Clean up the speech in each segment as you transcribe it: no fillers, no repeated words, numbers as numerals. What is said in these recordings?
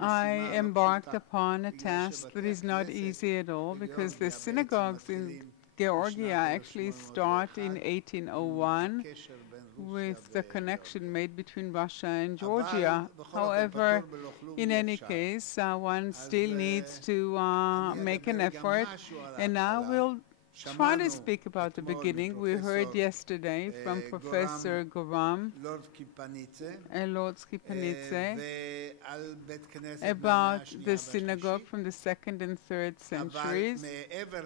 I embarked upon a task that is not easy at all, because the synagogues in Georgia actually start in 1801 with the connection made between Russia and Georgia. However, in any case, one still needs to make an effort, and I will try to speak about the beginning. We heard yesterday from Professor Goram and Lord Kinneret about the synagogue from the 2nd and 3rd centuries.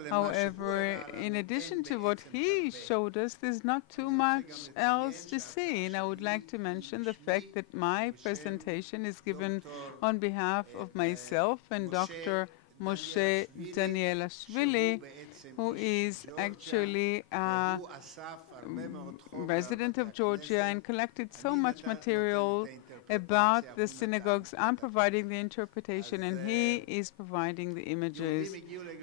However, in addition to what he showed us, there's not too much else to see. And I would like to mention the fact that my presentation is given on behalf of myself and Dr. Moshe Danielashvili, who is actually a resident of Georgia and collected so much material about the synagogues. I'm providing the interpretation and he is providing the images.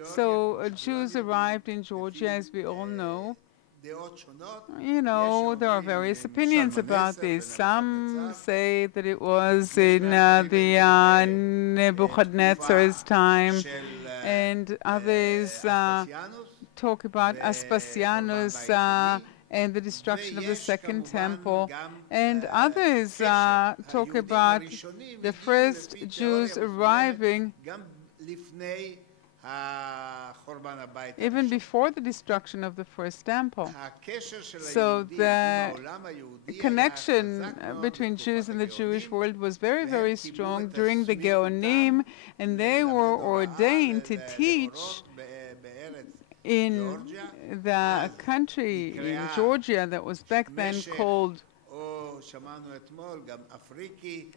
So Jews arrived in Georgia, as we all know. You know, there are various opinions about this. Some say that it was in the Nebuchadnezzar's time, and others talk about Aspasianus and the destruction of the Second Temple, and others talk about the first Jews arriving even before the destruction of the first temple. So the connection between Jews and the Jewish world was very, very strong during the Geonim, and they were ordained to teach in the country, in Georgia, that was back then called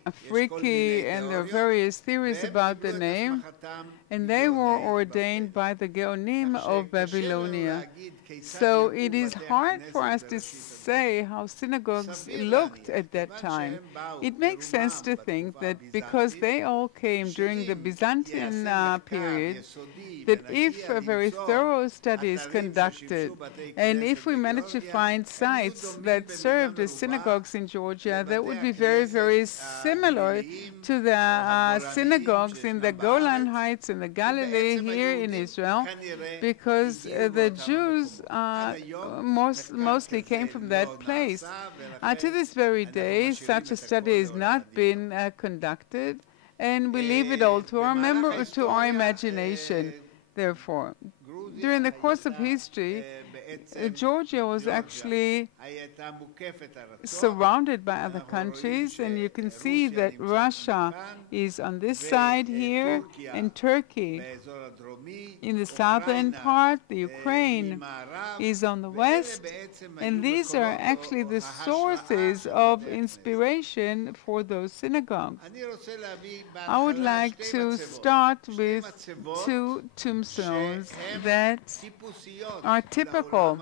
Afriki, and there are various theories about the name, and they were ordained by the Geonim of Babylonia. So it is hard for us to say how synagogues looked at that time. It makes sense to think that because they all came during the Byzantine period, that if a very thorough study is conducted, and if we manage to find sites that served as synagogues in Georgia, that would be very, very similar to the synagogues in the Golan Heights in the Galilee here in Israel, because the Jews mostly came from that place. To this very day, such a study has not been conducted, and we leave it all to our imagination. Therefore, during the course of history, Georgia was actually surrounded by other countries, and you can see that Russia is on this side here, and Turkey in the southern part, the Ukraine is on the west, and these are actually the sources of inspiration for those synagogues. I would like to start with two tombstones that are typical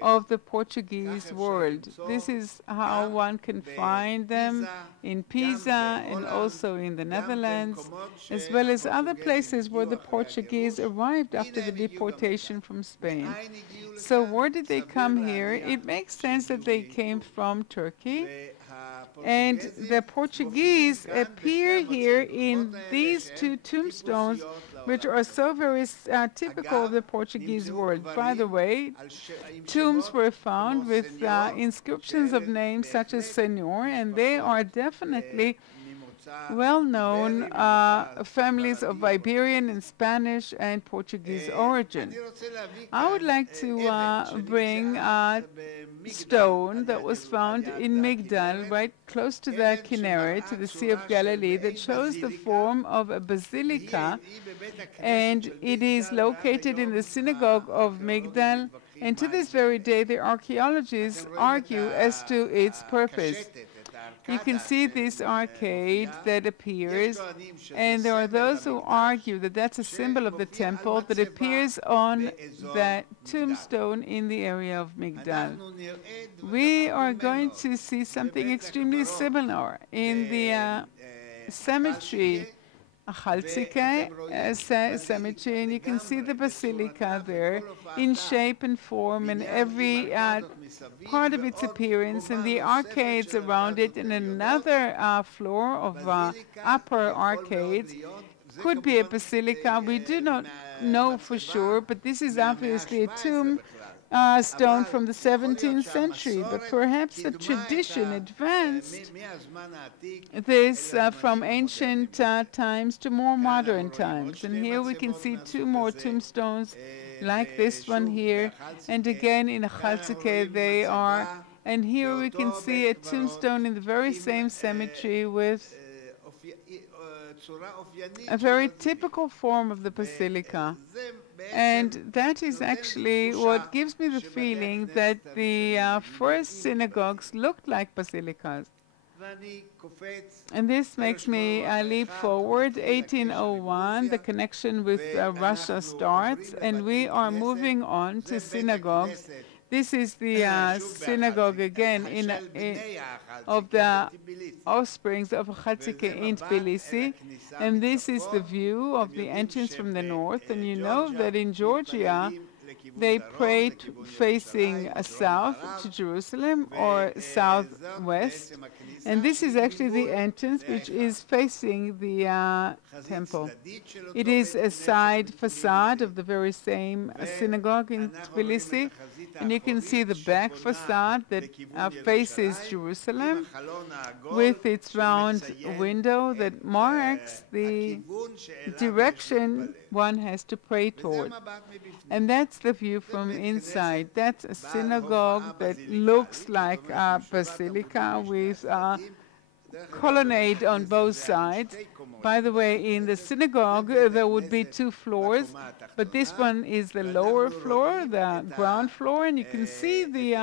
of the Portuguese world. This is how one can find them in Pisa and also in the Netherlands, as well as other places where the Portuguese arrived after the deportation from Spain. So where did they come here? It makes sense that they came from Turkey, and the Portuguese appear here in these two tombstones, which are so very typical of the Portuguese world. By the way, tombs were found with inscriptions of names such as Senor, and they are definitely well-known families of Iberian and Spanish and Portuguese origin. I would like to bring a stone that was found in Migdal, right close to the Kinneret, to the Sea of Galilee, that shows the form of a basilica, and it is located in the synagogue of Migdal, and to this very day the archaeologists argue as to its purpose. You can see this arcade that appears, and there are those who argue that that's a symbol of the temple that appears on that tombstone in the area of Migdal. We are going to see something extremely similar in the cemetery Chaltzike cemetery, and you can see the basilica there in shape and form and every part of its appearance, and the arcades around it, and another floor of upper arcades could be a basilica. We do not know for sure, but this is obviously a tomb stone from the 17th century, but perhaps the tradition advanced this from ancient times to more modern times. And here we can see two more tombstones like this one here, and again in a Chaltzike they are. And here we can see a tombstone in the very same cemetery with a very typical form of the basilica. And that is actually what gives me the feeling that the first synagogues looked like basilicas. And this makes me leap forward. 1801, the connection with Russia starts, and we are moving on to synagogues. This is the synagogue again of the offsprings of Chaltzike in Tbilisi, and this is the view of the entrance from the north. And you know that in Georgia they prayed facing south to Jerusalem or southwest, and this is actually the entrance which is facing the temple. It is a side facade of the very same synagogue in Tbilisi, and you can see the back facade that faces Jerusalem with its round window that marks the direction one has to pray toward. And that's the view from inside. That's a synagogue that looks like a basilica with a colonnade on both sides. By the way, in the synagogue there would be two floors, but this one is the lower floor, the ground floor, and you can see the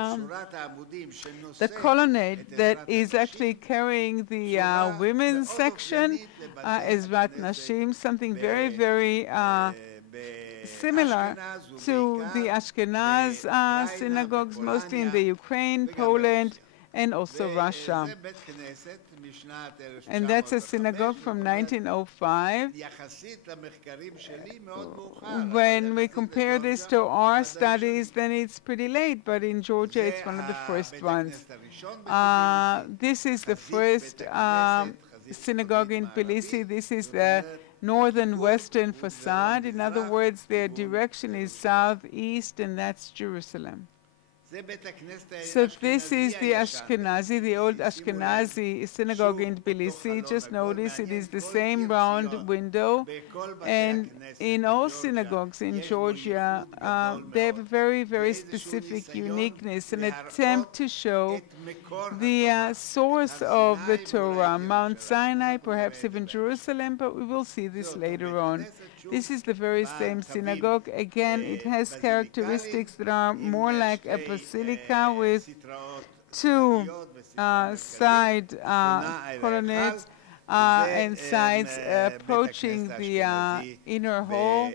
colonnade that is actually carrying the women's section, Ezrat Nashim, something very, very similar to the Ashkenaz synagogues, mostly in the Ukraine, Poland, and also Russia. And that's a synagogue from 1905. When we compare this to our studies, then it's pretty late, but in Georgia it's one of the first ones. This is the first synagogue in Tbilisi. This is the northern western facade. In other words, their direction is southeast, and that's Jerusalem. So this is the Ashkenazi, the old Ashkenazi synagogue in Tbilisi. Just notice it is the same round window, and in all synagogues in Georgia, they have a very, very specific uniqueness, an attempt to show the source of the Torah, Mount Sinai, perhaps even Jerusalem, but we will see this later on. This is the very same synagogue. Again, it has characteristics that are more like a basilica with two side colonnades and sides approaching the inner hall.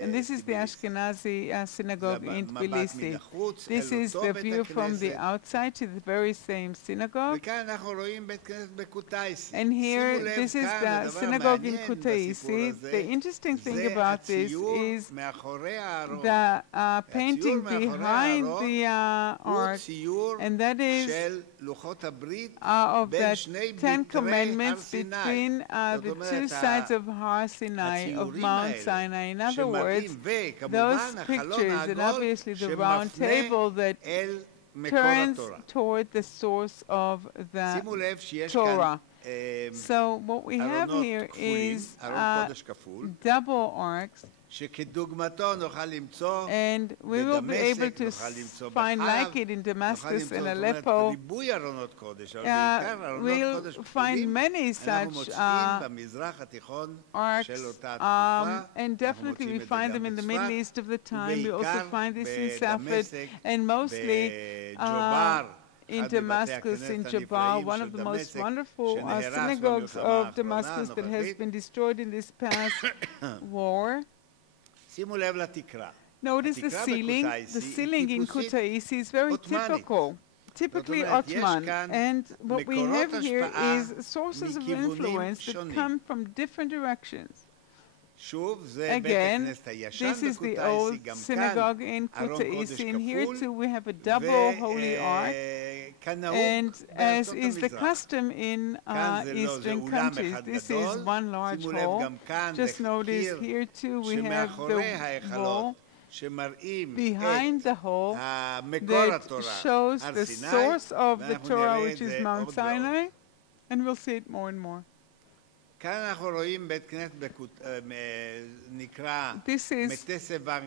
And this is the Ashkenazi synagogue in Tbilisi. This is the view from the outside to the very same synagogue. And here, this is the synagogue in Kutaisi. The interesting thing about this is the painting behind the ark, and that is of the 10 Commandments between the two sides of Har Sinai, of Mount Sinai. In other words, those pictures, and obviously the round table that turns toward the source of the Torah. So what we have here is double arcs, and we will be able to find like it in Damascus and Aleppo. We'll find many such arcs, and definitely we find them in the Middle East of the time. We also find this in Safed, and mostly in Damascus, in Jabal, one of the most wonderful synagogues of Damascus that has been destroyed in this past war. Notice the ceiling. The ceiling in Kutaisi is very typical. typically Ottoman. And what we have here is sources of influence that come from different directions. Again, this is the old synagogue in Kutaisi, and here too we have a double holy ark, and as is the custom in Eastern countries, this is one large hall. Just notice here too we have the wall behind the hall that shows the source of the Torah, which is Mount Sinai, and we'll see it more and more. This is Betsevan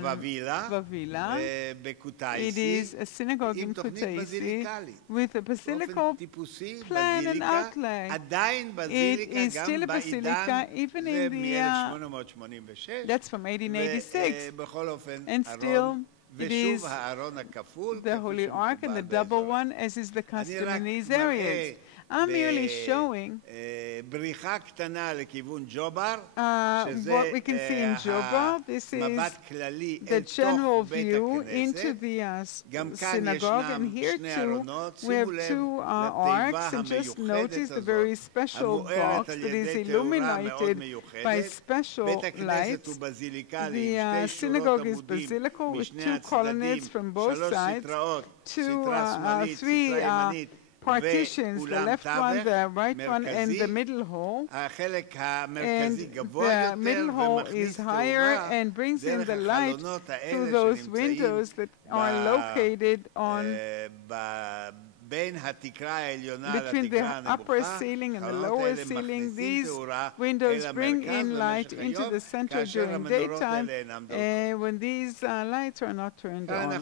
Vavila. It is a synagogue in Kutaisi with a basilical plan and outlay. It is still a basilica even in the, that's from 1886, and still it is the Holy Ark and the double one, as is the custom in these areas. I'm merely showing what we can see in Jobar. This is the general view into the synagogue, and here too we have two arcs, and just notice the very special box that is illuminated by special lights. The synagogue is basilical with two colonnades from both sides, three partitions, the left one, the right one, and the middle hall. And the middle hall is higher and brings in the light through those windows that are located on between the upper ceiling and the lower ceiling. These windows bring in light into the center during daytime when these lights are not turned on.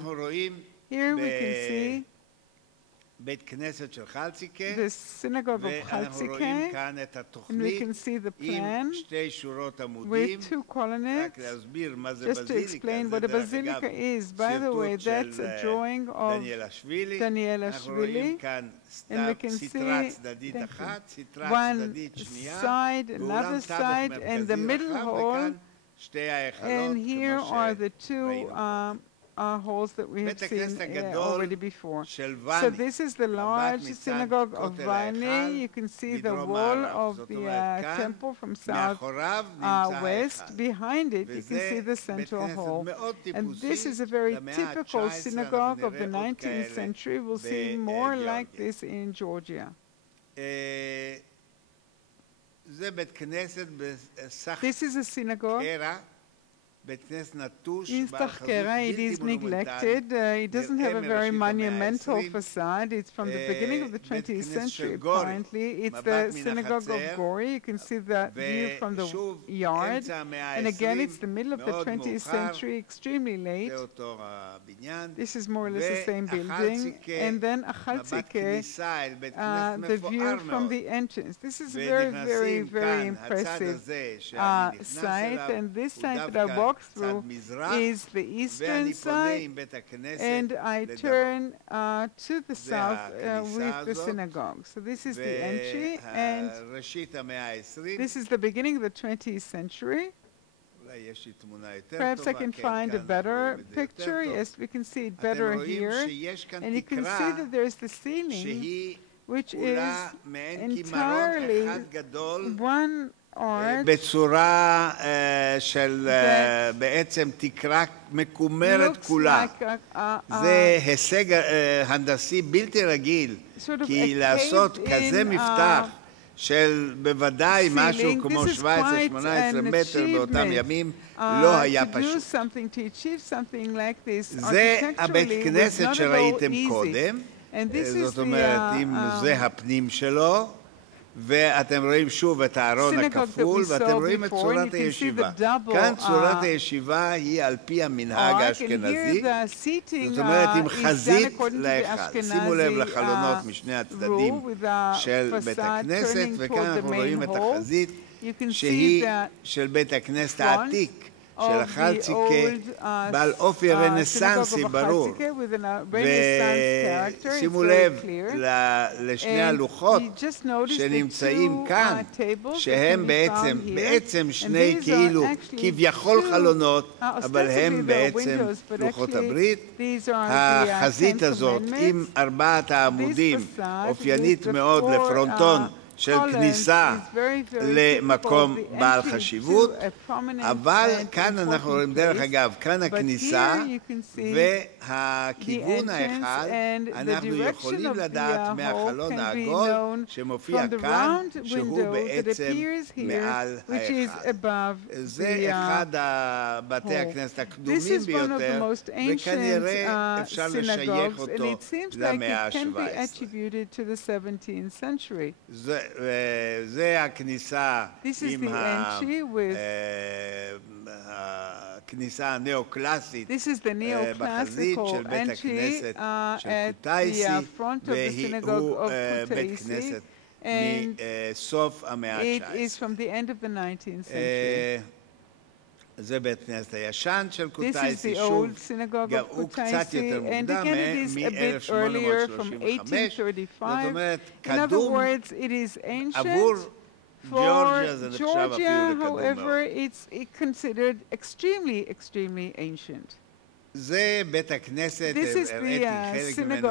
Here we can see the synagogue of Chaltzike, and we can see the plan with two colonnades. Just to explain what a basilica is, by the way, that's a drawing of Danielashvili, and we can see one side, another side, and the middle hall, and here are the two halls that we have seen already before. So this is the large synagogue of Ivane. You can see the wall of the temple from south west. Behind it, you can see the central hall. And this is a very typical synagogue of the 19th century. We'll see more like this in Georgia. This is a synagogue. In Tahkera, it is neglected. It doesn't have a very monumental facade. It's from the beginning of the 20th century, apparently. It's the synagogue of Gori. You can see the view from the yard. And again, it's the middle of the 20th century, extremely late. This is more or less the same building. And then Chaltzike, the view from the entrance. This is a very, very, very impressive site. And this site that I walked through is the eastern side, and I turn to the south with the synagogue. So this is the entry, and this is the beginning of the 20th century. Perhaps I can find a better picture. Yes, we can see it better here. And you can see that there's the ceiling, which is entirely one בצורה של בעצם תקרה מקומרת כולה. זה הישג הנדסי בלתי רגיל, כי לעשות כזה מפתח של בוודאי משהו כמו 17-18 מטר באותם ימים לא היה פשוט. זה הבית כנסת שראיתם קודם, זאת אומרת אם זה הפנים שלו, ואתם רואים שוב את הארון הכפול, ואתם רואים את צורת הישיבה. כאן צורת הישיבה היא על פי המנהג האשכנזי, זאת אומרת עם חזית לאחד. שימו לב לחלונות משני הצדדים של בית הכנסת, וכאן אנחנו רואים את החזית שהיא של בית הכנסת העתיק, של החלציקה, בעל אופי רנסנסי ברור. ושימו לב לשני הלוחות שנמצאים כאן, שהם בעצם שני כאילו כביכול חלונות, אבל הם בעצם לוחות הברית. החזית הזאת עם ארבעת העמודים אופיינית מאוד לפרונטון של כניסה למקום בעל חשיבות, אבל כאן אנחנו רואים, דרך אגב, כאן הכניסה והכיוון האחד, אנחנו יכולים לדעת מהחלון העגול שמופיע כאן, שהוא בעצם מעל האחד. זה אחד בתי הכנסת הקדומים ביותר, וכנראה אפשר לשייך אותו למאה ה-17. זה הכניסה עם הכניסה הנאו-קלאסית בחזית של בית הכנסת של קוטאיסי, והוא בית כנסת מסוף המאה ה-19. זה בית כנסת הישן של קוטאיסי, שוב, גם הוא קצת יותר מוקדם, מ-1835, זאת אומרת, קדום עבור ג'ורג'יה זה נחשב אפילו לקדום מאוד. זה בית הכנסת, הראיתי חלק ממנו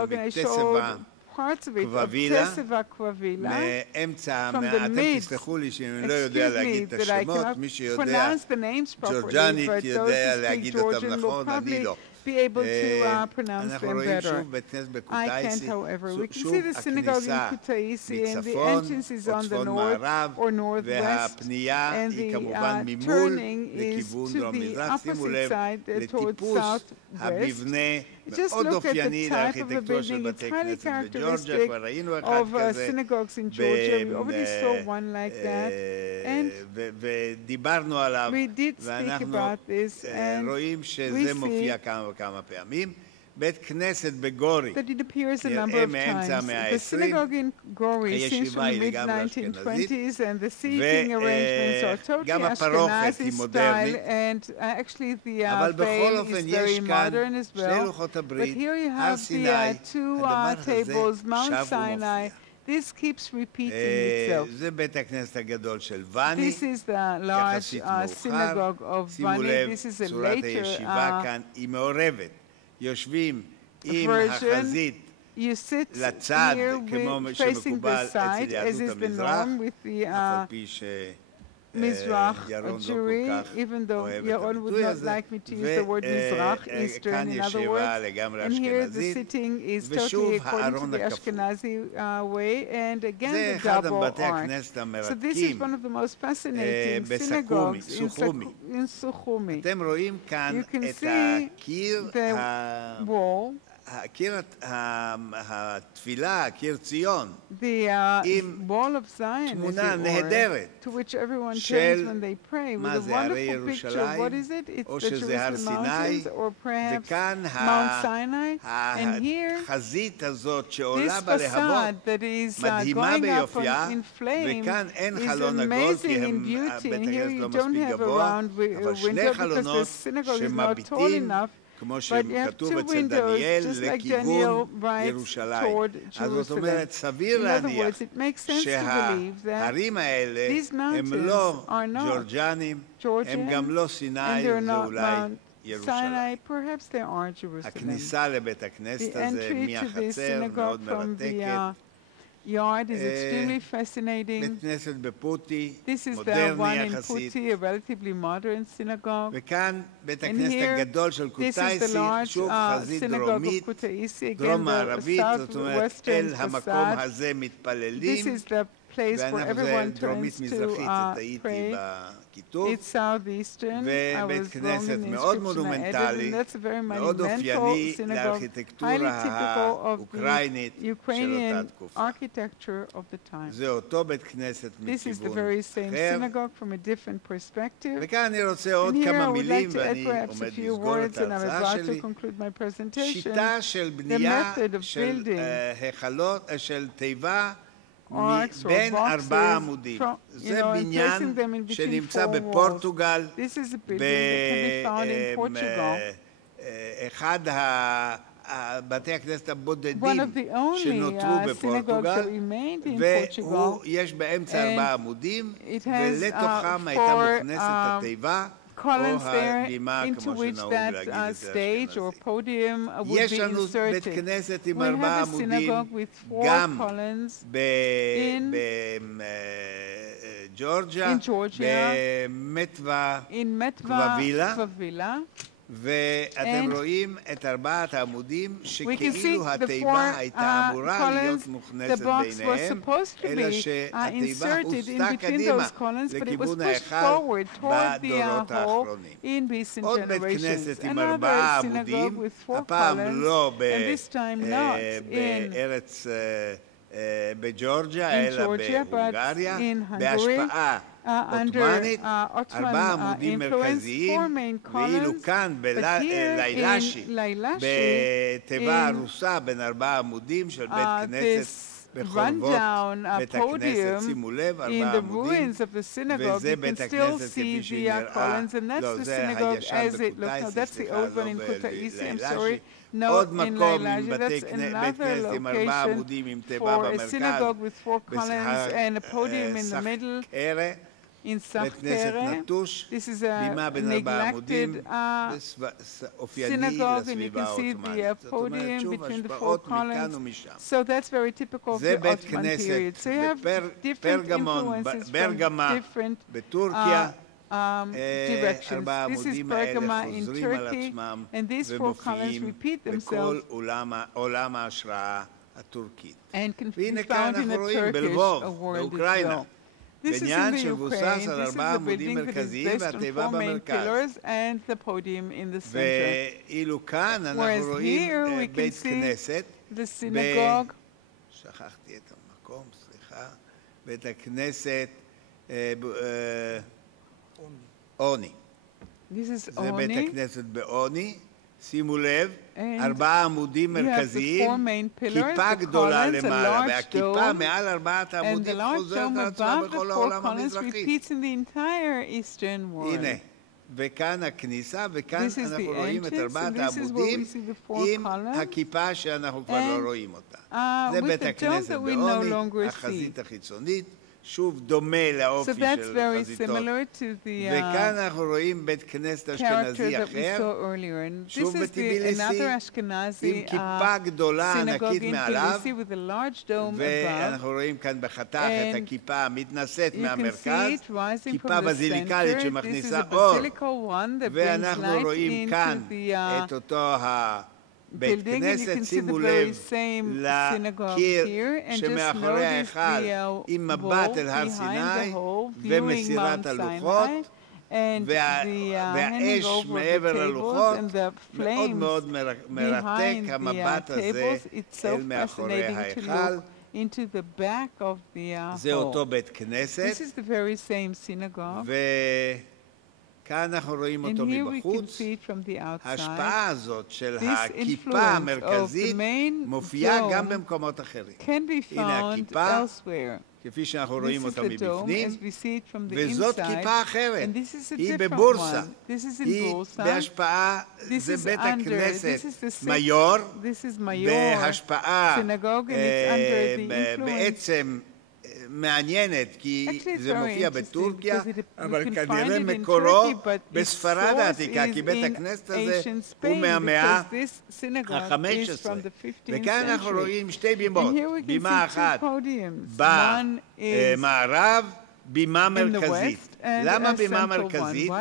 בטסבה קוובילה, מאמצע המאה, אתם תסלחו לי שאני לא יודע להגיד את השמות, מי שיודע ג'ורג'נית יודע להגיד אותם נכון, אני לא. אנחנו רואים שוב בית כנסת בקוטאיסי, שוב הכניסה מצפון או צפון מערב, והפנייה היא כמובן ממול לכיוון דרום-מזרח. שימו לב לטיפוס המבנה מאוד אופייני לארכיטקטורה של בתי כנסת בג'ורג'יה, כבר ראינו אחד כזה, ודיברנו עליו, ואנחנו רואים שזה מופיע כמה וכמה פעמים. בית כנסת בגורי, נראה מאמצע המאה ה-20, הישיבה היא לגמרי אשכנזית, וגם הפרוכת היא מודרנית, אבל בכל אופן יש כאן שני לוחות הברית, הר סיני, הדבר הזה שב ומופיע. This keeps repeating itself. זה בית הכנסת הגדול של ואני, This is the large synagogue of Vani. This is a צורת הישיבה כאן היא מעורבת. יושבים עם החזית לצד, כמו שמקובל אצל יהדות המזרח, אף על פי Mizrach, Jewry, even though Yaron would not like me to use the word Mizrach, Eastern, in other words. And here the sitting is totally according to the Ashkenazi way, and again the double arch. So this is one of the most fascinating synagogues in Sukhumi. You can see the wall. קיר התפילה, קיר ציון, עם תמונה נהדרת של מה זה הרי ירושלים, או שזה הר סיני, וכאן החזית הזאת שעולה בלהבות מדהימה ביופייה, וכאן אין חלון עגול כי בית הכנסת לא מספיק גבוה, אבל שני חלונות שמביטים כמו שכתוב אצל דניאל, לכיוון ירושלים. אז זאת אומרת, סביר להניח שההרים האלה הם לא ג'ורג'נים, הם גם לא סיני, זה אולי ירושלים. הכניסה לבית הכנסת הזה מהחצר מאוד מרתקת. Yard is extremely fascinating. This is the one in Puti, a relatively modern synagogue. And here, this is the large synagogue of Kutaisi, again the southwestern facade. This is the place where everyone turns to pray. It's southeastern. I was wrong in the inscription I added, and that's a very monumental synagogue, highly typical of the Ukrainian architecture of the time. This is the very same synagogue from a different perspective. And here I would like to add perhaps a few words, and I'm about to conclude my presentation. The method of building arcs or בין 4 עמודים. זה בניין שנמצא בפורטוגל, באחד בתי הכנסת הבודדים שנותרו בפורטוגל, ויש באמצע 4 עמודים, ולתוכם הייתה מוכנסת התיבה, columns there into which that stage or podium would be inserted. We have a synagogue with 4 columns in Georgia, in Metvah, ואתם רואים את 4 העמודים שכאילו התיבה הייתה אמורה להיות מוכנסת ביניהם, אלא שהתיבה הוסתה קדימה לכיוון ההיכל בדורות האחרונים. עוד בית כנסת עם 4 עמודים, הפעם לא בארץ בג'ורג'יה, אלא בהונגריה, בהשפעה עות'מאנית, 4 עמודים מרכזיים, ואילו כאן בלילאשי, בתיבה הרוסה בין 4 עמודים של בית כנסת בחורבות בית הכנסת, שימו לב, 4 עמודים, וזה בית הכנסת כפי שנראה, לא, זה הישן בקוטאיסי, סליחה, לא בלילאשי. עוד מקום עם בית כנסת עם 4 עמודים עם תיבה במרכז, בסחר בית כנסת נטוש, בימה בין 4 עמודים, אופייני לסביבה העות'מאנית. זאת אומרת, שוב, השפעות מכאן ומשם. זה בית כנסת ברגמה, בטורקיה, 4 עמודים האלה חוזרים על עצמם ומופיעים בכל עולם ההשראה הטורקית. והנה כאן אנחנו רואים בלבוב, באוקראינה. בניין שמבוסס על 4 עמודים מרכזיים והתיבה במרכז. ואילו כאן אנחנו רואים בית כנסת, שכחתי את המקום, סליחה, בית הכנסת עוני. זה בית הכנסת בעוני. שימו לב, 4 עמודים מרכזיים, כיפה גדולה למעלה, והכיפה מעל 4 העמודים חוזרת לעצמה בכל העולם המזרחי. הנה, וכאן הכניסה, וכאן אנחנו רואים את 4 העמודים עם הכיפה שאנחנו כבר לא רואים אותה. זה בית הכנסת בעוני, החזית החיצונית. שוב דומה לאופי של חזיתות. וכאן אנחנו רואים בית כנסת אשכנזי אחר, שוב בטביליסי, עם כיפה גדולה ענקית מעליו, ואנחנו רואים כאן בחתך את הכיפה המתנשאת מהמרכז, כיפה בזיליקלית שמכניסה אור, ואנחנו רואים כאן את אותו בית כנסת, שימו לב לקיר שמאחורי ההיכל עם מבט אל הר סיני ומסירת הלוחות והאש מעבר ללוחות, מאוד מאוד מרתק המבט הזה אל מאחורי ההיכל. זה אותו בית כנסת, כאן אנחנו רואים אותו מבחוץ. ההשפעה הזאת של הכיפה המרכזית מופיעה גם במקומות אחרים. הנה הכיפה, כפי שאנחנו רואים אותה מבפנים, וזאת כיפה אחרת, היא בבורסה, היא בהשפעה, זה בית הכנסת מיור, בהשפעה בעצם מעניינת, כי זה מופיע בטורקיה, אבל כנראה מקורו בספרד העתיקה, כי בית הכנסת הזה הוא מהמאה ה-15. וכאן אנחנו רואים 2 בימות, בימה אחת במערב, בימה מרכזית. למה בימה מרכזית?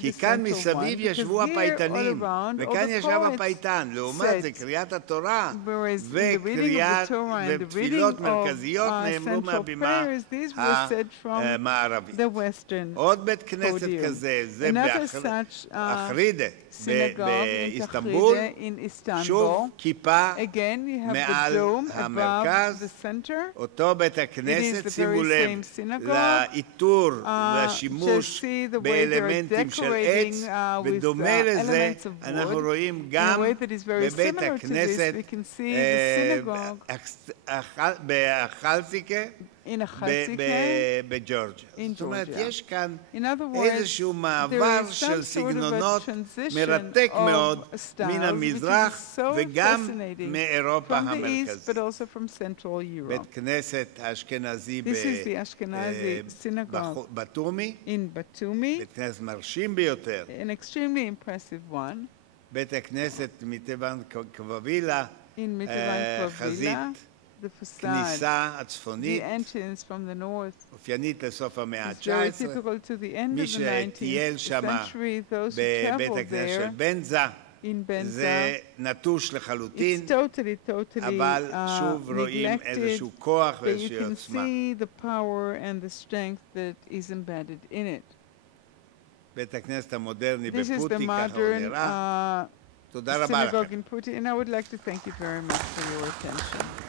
כי כאן מסביב ישבו הפייטנים, וכאן ישב הפייטן. לעומת זה, קריאת התורה ותפילות מרכזיות נאמרו מהבימה המערבית. עוד בית כנסת כזה, זה באחרידה, באיסטנבול, שוב כיפה מעל המרכז. אותו בית הכנסת, שימו לב, לאיתור, לשימוש באלמנטים של עץ, ודומה לזה אנחנו רואים גם בבית הכנסת באחלסיקה, בג'ורג'יה. זאת אומרת, יש כאן In other words, איזשהו מעבר של סגנונות מרתק מאוד מן המזרח וגם מאירופה המרכזית. בית כנסת האשכנזי בבטומי, בית כנסת מרשים ביותר. בית הכנסת מתימן קוובילה, חזית כניסה הצפונית, אופיינית לסוף המאה ה-19, מי שטייל שם בבית הכנסת של בנזה, זה נטוש לחלוטין, אבל שוב רואים איזשהו כוח ואיזושהי עוצמה. בית הכנסת המודרני בפוטי, ככה הוא נראה. תודה רבה לכם. Synagogue in Putin, and I would like to thank you very much for your attention.